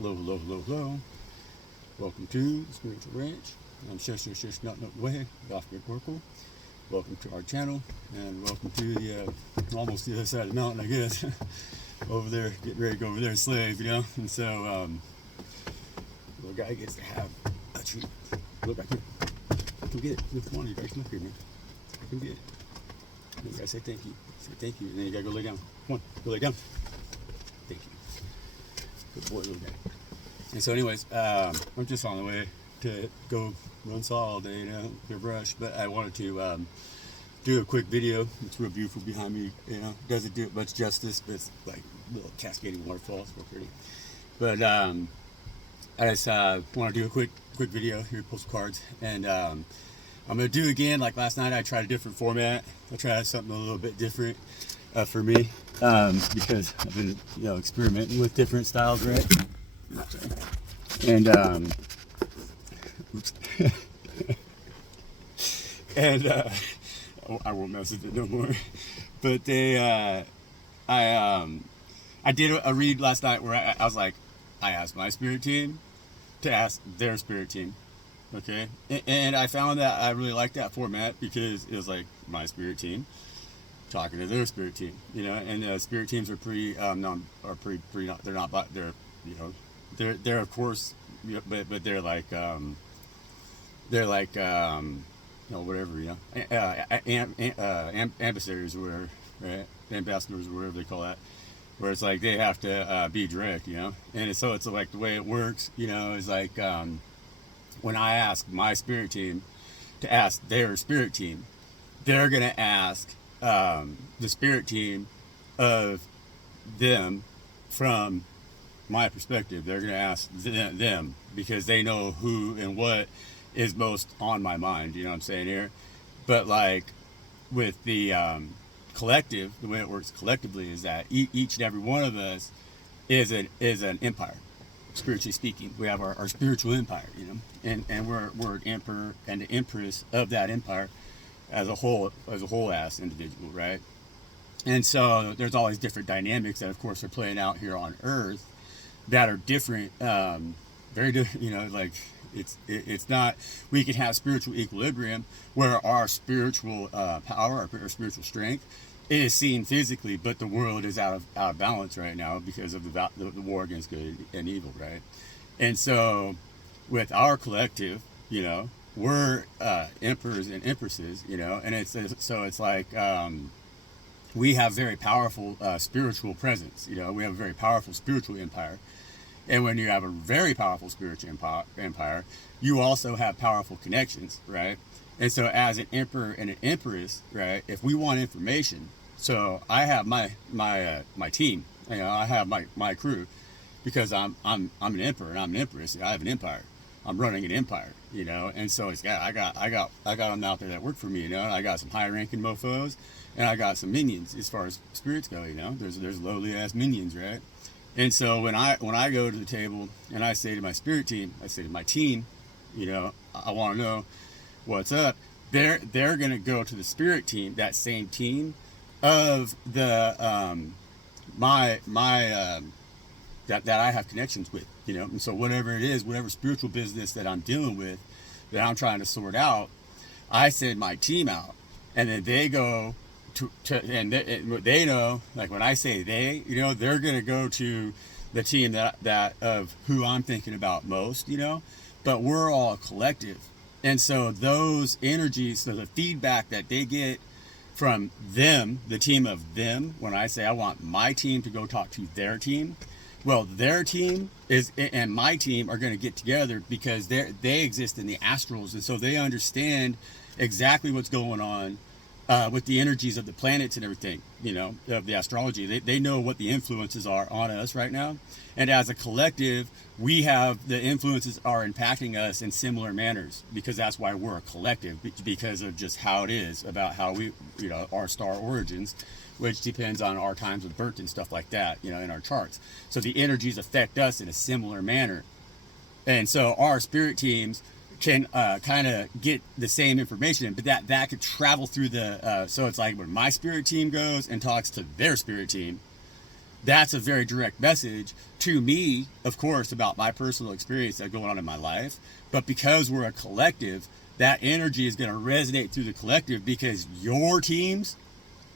Hello. Welcome to the Spiritual Ranch. I'm Shush Not Way, Dr. Oracle. Welcome to our channel, and welcome to the almost the other side of the mountain, I guess. Over there, getting ready to go over there and slave, you know. And so, little guy gets to have a treat. Look back here. Come get it. Come on, you guys, come up here, man. Come get it. And you gotta say thank you. Say thank you, and then you gotta go lay down. Come on, go lay down. Thank you. Good boy, little guy. And so, anyways, I'm just on the way to go run saw all day, you know, get a brush. But I wanted to do a quick video. It's real beautiful behind me, you know. Doesn't do it much justice, but it's like little cascading waterfalls, real pretty. But I just want to do a quick video here, postcards, and I'm gonna do again like last night. I tried a different format. I tried something a little bit different for me because I've been, you know, experimenting with different styles, right? And oops. And I won't mess with it no more. But I did a read last night where I was like, I asked my spirit team to ask their spirit team, okay? And I found that I really liked that format because it was like my spirit team talking to their spirit team, you know. And spirit teams are pretty they're of course, you know, but they're like you know, whatever, you know, ambassadors or whatever, right? Ambassadors or whatever they call that, where it's like they have to be direct, you know. And so it's like the way it works, you know, is like when I ask my spirit team to ask their spirit team, they're gonna ask the spirit team of them from my perspective. They're gonna ask them because they know who and what is most on my mind, you know what I'm saying here. But like with the collective, the way it works collectively is that each and every one of us is an empire, spiritually speaking. We have our spiritual empire, you know, and we're an emperor and the empress of that empire as a whole ass individual, right? And so there's all these different dynamics that of course are playing out here on Earth that are different, very different, you know. Like it's not, we can have spiritual equilibrium where our spiritual power, our spiritual strength is seen physically, but the world is out of balance right now because of the war against good and evil, right? And so with our collective, you know, we're emperors and empresses, you know, and it's like we have very powerful spiritual presence, you know. We have a very powerful spiritual empire. And when you have a very powerful spiritual empire, you also have powerful connections, right? And so as an emperor and an empress, right, if we want information, so I have my team, you know, I have my crew, because I'm an emperor and I'm an empress. I have an empire. I'm running an empire, you know. And so it's, yeah, I got them out there that work for me, you know. I got some high ranking mofos, and I got some minions as far as spirits go, you know. There's lowly ass minions, right? And so when I go to the table and I say to my spirit team, I say to my team, you know, I want to know what's up. They're gonna go to the spirit team, that same team of the that I have connections with, you know. And so whatever it is, whatever spiritual business that I'm dealing with, that I'm trying to sort out, I send my team out, and then they go and they know, like when I say they, you know, they're gonna go to the team that of who I'm thinking about most, you know. But we're all collective, and so those energies, so the feedback that they get from them, the team of them, when I say I want my team to go talk to their team, well, their team is and my team are going to get together because they exist in the astrals, and so they understand exactly what's going on with the energies of the planets and everything, you know, of the astrology. They know what the influences are on us right now. And as a collective, we have, the influences are impacting us in similar manners, because that's why we're a collective, because of just how it is, about how we, you know, our star origins, which depends on our times of birth and stuff like that, you know, in our charts. So the energies affect us in a similar manner. And so our spirit teams can kind of get the same information, but that could travel through the so it's like when my spirit team goes and talks to their spirit team, that's a very direct message to me, of course, about my personal experience that's going on in my life. But because we're a collective, that energy is going to resonate through the collective, because your teams,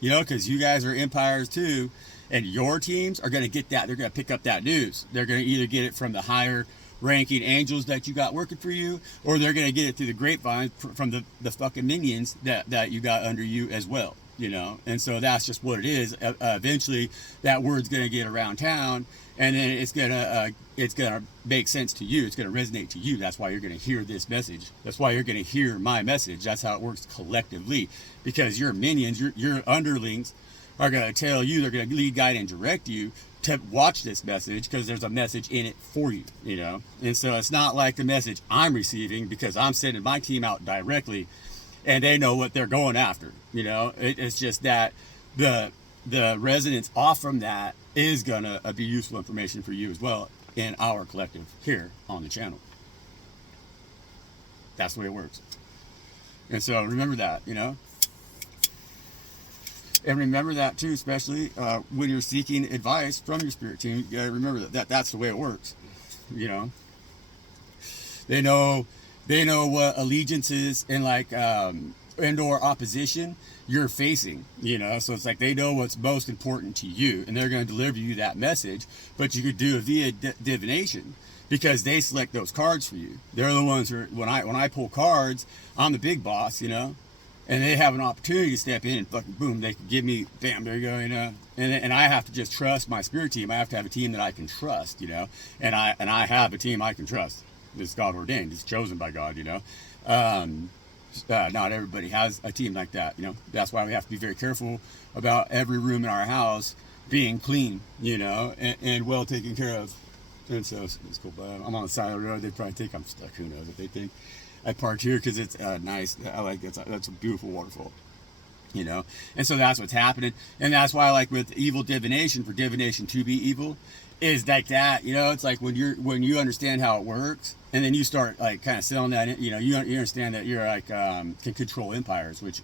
you know, because you guys are empires too, and your teams are going to get that. They're going to pick up that news. They're going to either get it from the higher ranking angels that you got working for you, or they're going to get it through the grapevine from the fucking minions that you got under you as well, you know. And so that's just what it is. Eventually that word's going to get around town, and then it's going to make sense to you. It's going to resonate to you. That's why you're going to hear this message. That's why you're going to hear my message. That's how it works collectively, because your minions, your underlings are going to tell you, they're going to lead, guide, and direct you to watch this message, because there's a message in it for you, you know. And so it's not like the message I'm receiving, because I'm sending my team out directly and they know what they're going after, you know. It's just that the resonance off from that is going to be useful information for you as well in our collective here on the channel. That's the way it works. And so remember that, you know. And remember that too, especially when you're seeking advice from your spirit team. You gotta remember that's the way it works. You know, they know what allegiances and like and/or opposition you're facing. You know, so it's like they know what's most important to you, and they're going to deliver you that message. But you could do it via divination, because they select those cards for you. They're the ones who, when I pull cards, I'm the big boss. You know. And they have an opportunity to step in and fucking boom, they can give me, bam, there you go, you know. And I have to just trust my spirit team. I have to have a team that I can trust, you know. And I have a team I can trust. It's God ordained. It's chosen by God, you know. Not everybody has a team like that, you know. That's why we have to be very careful about every room in our house being clean, you know, and well taken care of. And so it's cool. But I'm on the side of the road. They probably think I'm stuck. Who knows what they think. I parked here because it's nice. I like it. That's a beautiful waterfall, you know. And so that's what's happening. And that's why, like with evil divination, for divination to be evil, is like that. You know, it's like when you understand how it works, and then you start like kind of selling that. You know, you understand that you're like can control empires, which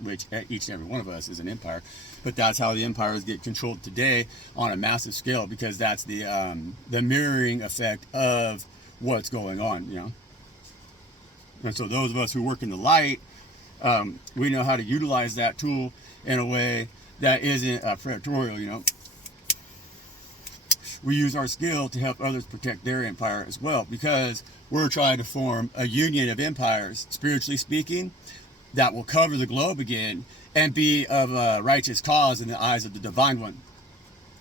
each and every one of us is an empire. But that's how the empires get controlled today on a massive scale, because that's the mirroring effect of what's going on. You know. And so those of us who work in the light, we know how to utilize that tool in a way that isn't predatorial, you know. We use our skill to help others protect their empire as well, because we're trying to form a union of empires, spiritually speaking, that will cover the globe again and be of a righteous cause in the eyes of the Divine One.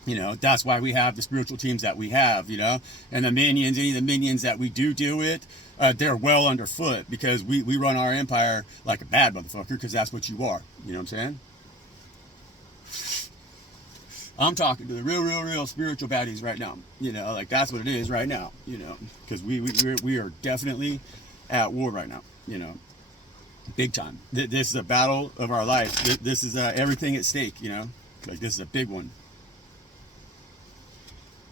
You know, that's why we have the spiritual teams that we have, you know. And the minions, any of the minions that we do deal with, they're well underfoot, because we run our empire like a bad motherfucker, because that's what you are. You know what I'm saying? I'm talking to the real spiritual baddies right now. You know, like that's what it is right now, you know. Because we are definitely at war right now, you know. Big time. This is a battle of our life. This is everything at stake, you know. Like this is a big one.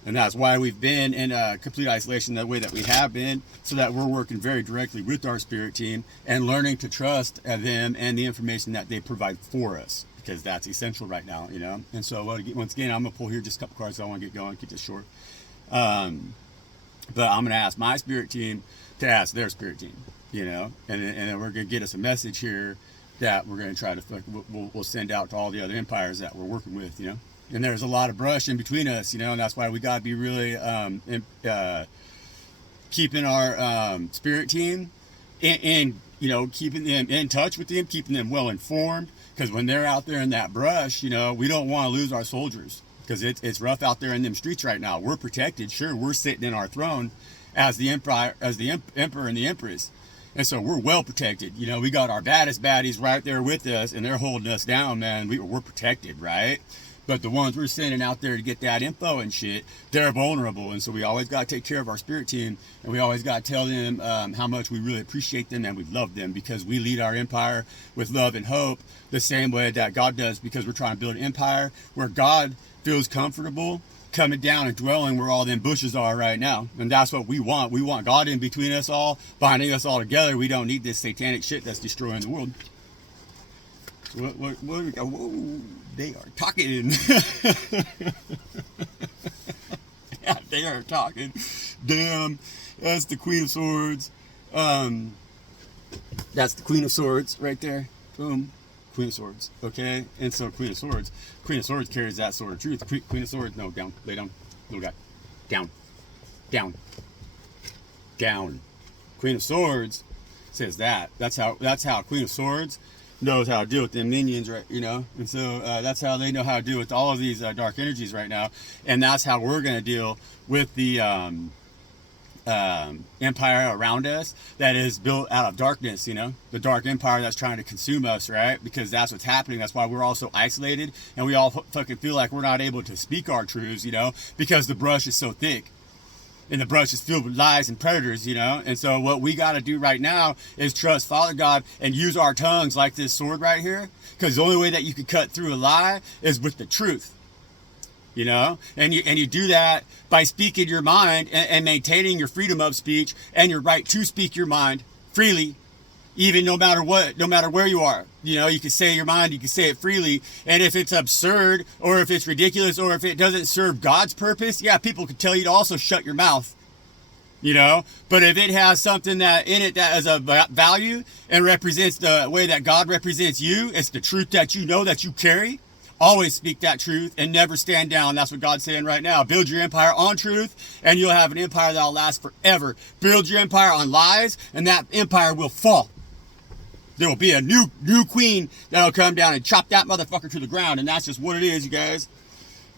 And that's why we've been in complete isolation the way that we have been, so that we're working very directly with our spirit team and learning to trust them and the information that they provide for us, because that's essential right now, you know. And so once again, I'm going to pull here just a couple cards, so I want to get going, keep this short. But I'm going to ask my spirit team to ask their spirit team, you know, and then we're going to get us a message here that we're going to try to, we'll send out to all the other empires that we're working with, you know. And there's a lot of brush in between us, you know, and that's why we got to be really keeping our spirit team and, you know, keeping them in touch with them, keeping them well informed, because when they're out there in that brush, you know, we don't want to lose our soldiers, because it's rough out there in them streets right now. We're protected. Sure, we're sitting in our throne as the emperor and the empress. And so we're well protected. You know, we got our baddest baddies right there with us, and they're holding us down, man. We're protected, right? But the ones we're sending out there to get that info and shit, they're vulnerable. And so we always got to take care of our spirit team. And we always got to tell them how much we really appreciate them and we love them, because we lead our empire with love and hope the same way that God does, because we're trying to build an empire where God feels comfortable coming down and dwelling where all them bushes are right now. And that's what we want. We want God in between us all, binding us all together. We don't need this satanic shit that's destroying the world. What do we got? Whoa, they are talking. Yeah, they are talking. Damn, that's the Queen of Swords. That's the Queen of Swords right there. Boom. Queen of Swords. Okay? And so Queen of Swords carries that sword of truth. Queen of Swords, no, down. Lay down. Little guy. Down. Down. Down. Queen of Swords says that. That's how Queen of Swords knows how to deal with them minions, right? You know? And so that's how they know how to deal with all of these dark energies right now. And that's how we're going to deal with the empire around us that is built out of darkness, you know, the dark empire that's trying to consume us, right? Because that's what's happening. That's why we're all so isolated, and we all fucking feel like we're not able to speak our truths, you know, because the brush is so thick and the brush is filled with lies and predators, you know. And so what we got to do right now is trust Father God and use our tongues like this sword right here, because the only way that you can cut through a lie is with the truth. You know, and you do that by speaking your mind and maintaining your freedom of speech and your right to speak your mind freely, even no matter what, no matter where you are. You know, you can say your mind, you can say it freely. And if it's absurd or if it's ridiculous or if it doesn't serve God's purpose, yeah, people could tell you to also shut your mouth. You know, but if it has something that in it that is of value and represents the way that God represents you, it's the truth that you know that you carry. Always speak that truth and never stand down. That's what God's saying right now. Build your empire on truth, and you'll have an empire that'll last forever. Build your empire on lies, and that empire will fall. There will be a new queen that'll come down and chop that motherfucker to the ground, and that's just what it is, you guys.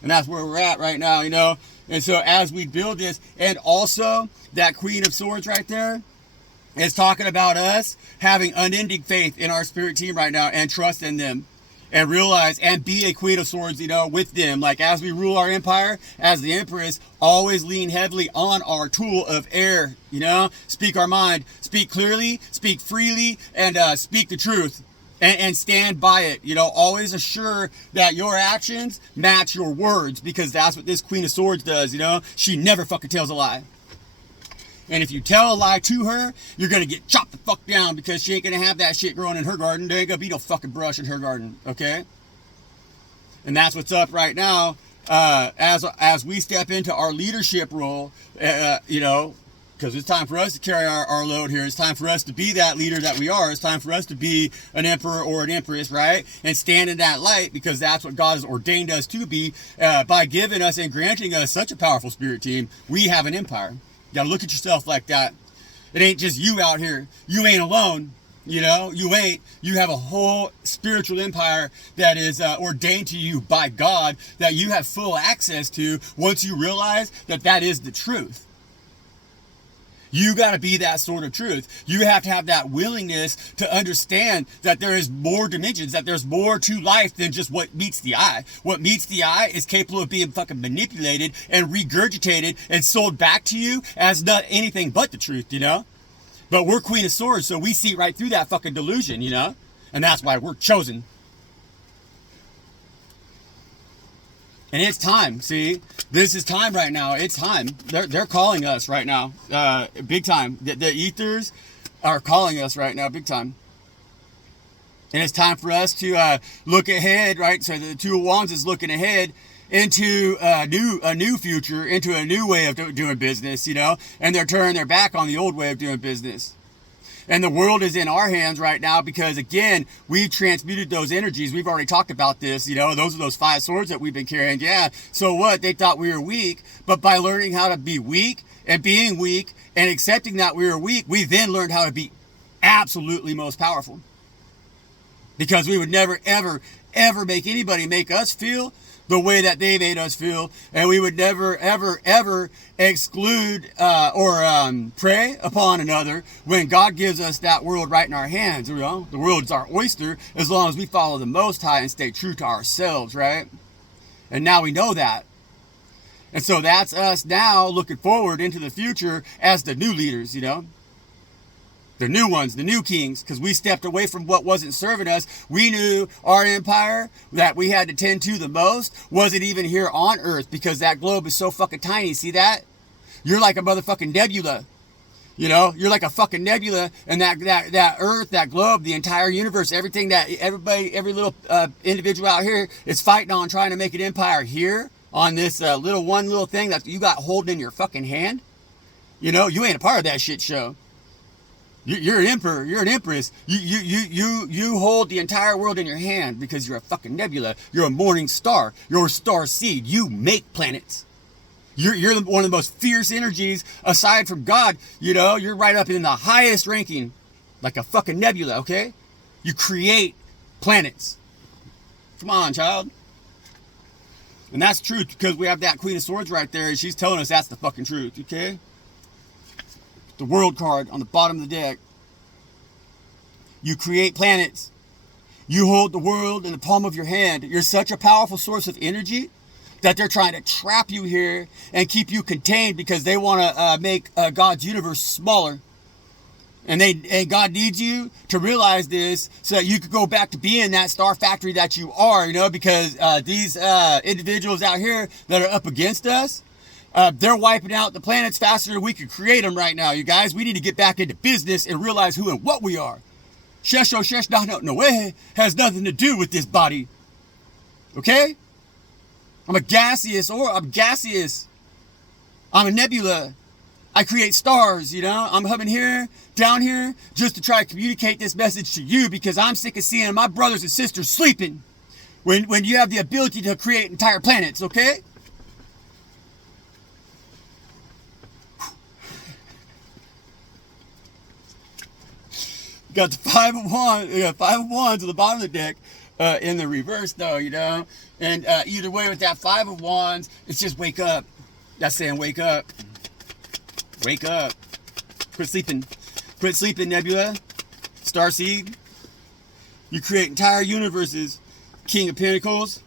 And that's where we're at right now, you know. And so as we build this, and also that Queen of Swords right there is talking about us having unending faith in our spirit team right now and trust in them. And realize and be a Queen of Swords, you know, with them. Like as we rule our empire, as the Empress, always lean heavily on our tool of air, you know. Speak our mind, speak clearly, speak freely, and speak the truth. And stand by it, you know. Always assure that your actions match your words, because that's what this Queen of Swords does, you know. She never fucking tells a lie. And if you tell a lie to her, you're going to get chopped the fuck down, because she ain't going to have that shit growing in her garden. There ain't going to be no fucking brush in her garden, okay? And that's what's up right now. As we step into our leadership role, you know, because it's time for us to carry our load here. It's time for us to be that leader that we are. It's time for us to be an emperor or an empress, right? And stand in that light, because that's what God has ordained us to be. By giving us and granting us such a powerful spirit team, we have an empire. You gotta look at yourself like that. It ain't just you out here. You ain't alone. You know, you ain't. You have a whole spiritual empire that is ordained to you by God, that you have full access to once you realize that that is the truth. You got to be that sort of truth. You have to have that willingness to understand that there is more dimensions, that there's more to life than just what meets the eye. What meets the eye is capable of being fucking manipulated and regurgitated and sold back to you as not anything but the truth, you know? But we're Queen of Swords, so we see right through that fucking delusion, you know? And that's why we're chosen. And it's time, see? This is time right now. It's time. They're calling us right now. Big time. The ethers are calling us right now, big time. And it's time for us to look ahead, right? So the Two of Wands is looking ahead into a new future, into a new way of doing business, you know? And they're turning their back on the old way of doing business. And the world is in our hands right now because, again, we've transmuted those energies. We've already talked about this, you know, those are those 5 swords that we've been carrying. Yeah, so what? They thought we were weak, but by learning how to be weak and being weak and accepting that we were weak, we then learned how to be absolutely most powerful. Because we would never, ever, ever make anybody make us feel the way that they made us feel, and we would never, ever, ever exclude or prey upon another when God gives us that world right in our hands. You know, the world is our oyster as long as we follow the Most High and stay true to ourselves, right? And now we know that. And so that's us now looking forward into the future as the new leaders, you know. The new ones, the new kings, because we stepped away from what wasn't serving us. We knew our empire that we had to tend to the most wasn't even here on Earth, because that globe is so fucking tiny. See that? You're like a motherfucking nebula. You know, you're like a fucking nebula, and that Earth, that globe, the entire universe, everything that everybody, every little individual out here is fighting on, trying to make an empire here on this one little thing that you got holding in your fucking hand. You know, you ain't a part of that shit show. You're an emperor. You're an empress. You hold the entire world in your hand because you're a fucking nebula. You're a morning star. You're a star seed. You make planets. You're one of the most fierce energies aside from God. You know, you're right up in the highest ranking, like a fucking nebula, okay? You create planets. Come on, child. And that's truth because we have that Queen of Swords right there, and she's telling us that's the fucking truth, okay? The World card on the bottom of the deck. You create planets. You hold the world in the palm of your hand. You're such a powerful source of energy that they're trying to trap you here and keep you contained because they want to make God's universe smaller. And God needs you to realize this so that you could go back to being that star factory that you are, you know, because these individuals out here that are up against us, they're wiping out the planets faster than we can create them right now, you guys. We need to get back into business and realize who and what we are. Shesho Shesh no way has nothing to do with this body. Okay? I'm gaseous. I'm a nebula. I create stars, you know. I'm humming here, down here, just to try to communicate this message to you because I'm sick of seeing my brothers and sisters sleeping when you have the ability to create entire planets, okay? Got the Five of Wands at the bottom of the deck in the reverse, though, you know. And either way, with that Five of Wands, it's just wake up. That's saying wake up. Wake up. Quit sleeping. Quit sleeping, Nebula. Starseed. You create entire universes. King of Pentacles.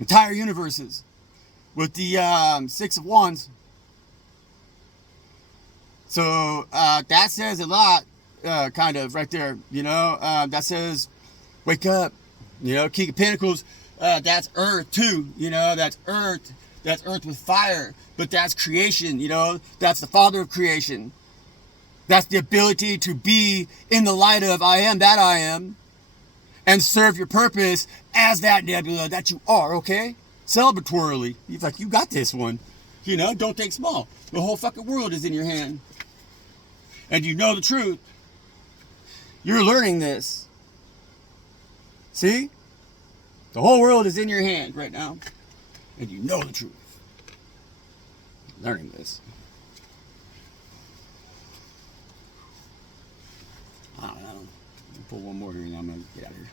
Entire universes. With the Six of Wands. So that says a lot, kind of, right there, you know. That says, wake up, you know. King of Pentacles, that's Earth, too, you know. That's Earth with fire, but that's creation, you know. That's the father of creation. That's the ability to be in the light of I am that I am and serve your purpose as that nebula that you are, okay? Celebratorily. He's like, you got this one, you know. Don't think small. The whole fucking world is in your hand. And you know the truth. You're learning this. See? The whole world is in your hand right now. And you know the truth. You're learning this. I don't know. I'll pull one more here and I'm going to get out of here.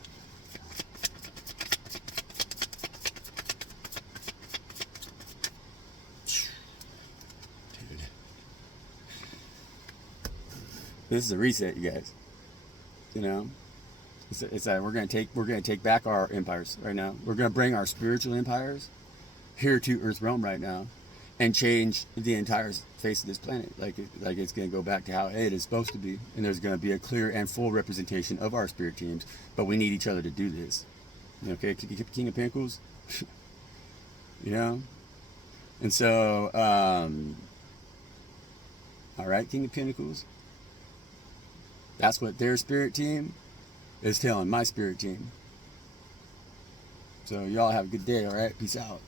This is a reset, you guys. You know, it's that we're gonna take back our empires right now. We're gonna bring our spiritual empires here to Earth realm right now, and change the entire face of this planet. Like it's gonna go back to how it is supposed to be, and there's gonna be a clear and full representation of our spirit teams. But we need each other to do this. Okay, King of Pentacles. You know, and so all right, King of Pentacles. That's what their spirit team is telling my spirit team. So y'all have a good day, all right? Peace out.